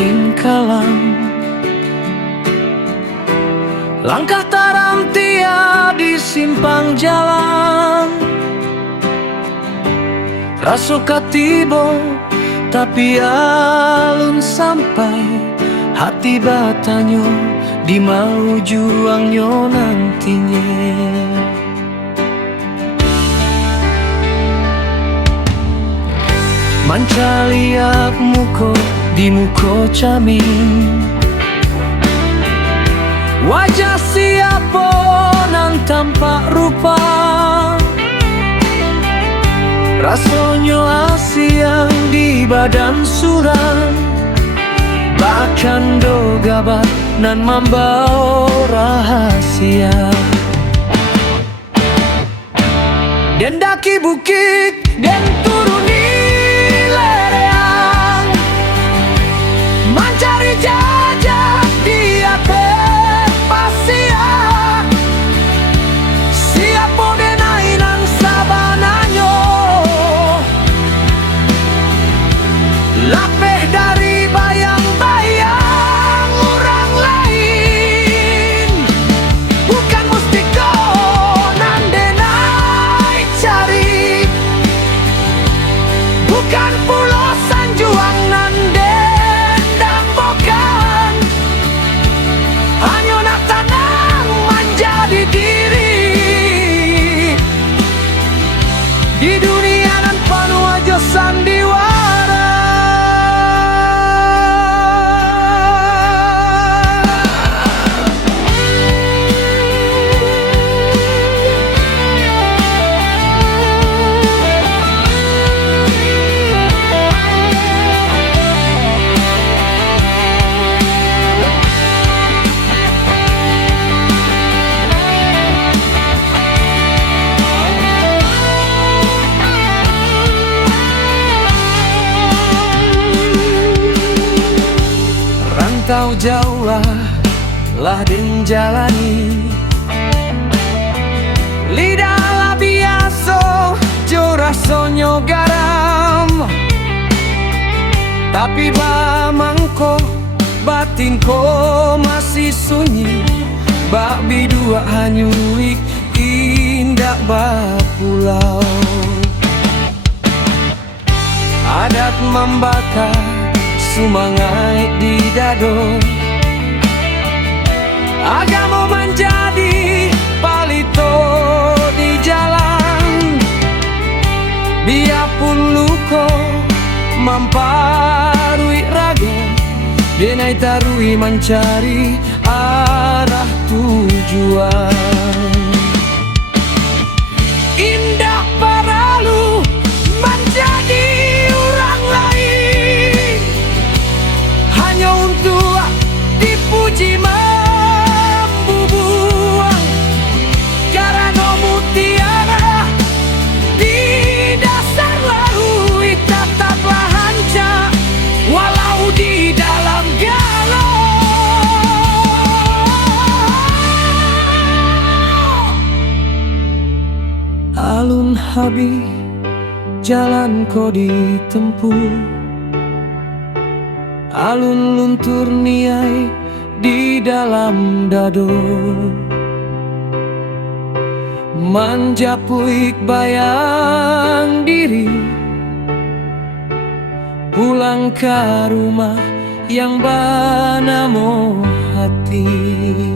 makin kalam. Langkah taramtia di simpang jalan, rasoka tiba tapi alun sampai. Hati batanyo di mau juangnya nantinya. Mancaliak muko di muko camin, wajah siapa nan tampak rupa. Rasanya asiang di badan suram, bahkan do gabat nan membawa rahasia. Den daki bukit, den turuni lereang, mencari jajak di atas pasir. Siapa denai nang sabananyo, lapeh dari bayang-bayang orang lain. Bukan mesti kau nan denai cari, bukan pulau sanjuang nan den dambokan. Hanya nak tenang menjadi diri di dunia nan penuh aja sandiwara. Rantau jauh lah den jalani, lidah lah biasa jo rasonyo garam. Tapi bamangko batinko masih sunyi, bak bidua hanyuik indah bapulau. Adat membakar sumangai di dado, agama menjadi palito di jalan. Biarpun luko mamparui raga, denai tarui mencari arah tujuan. Indah paralu menjadi orang lain, hanya untuk dipuji membubuang. Karena mutiara di dasar laut tetaplah hancur, walau di dalam galau. Alun habis jalan kau ditempuh, alun luntur niai di dalam dado. Manjapuik bayang diri, pulang ke rumah yang banamo hati.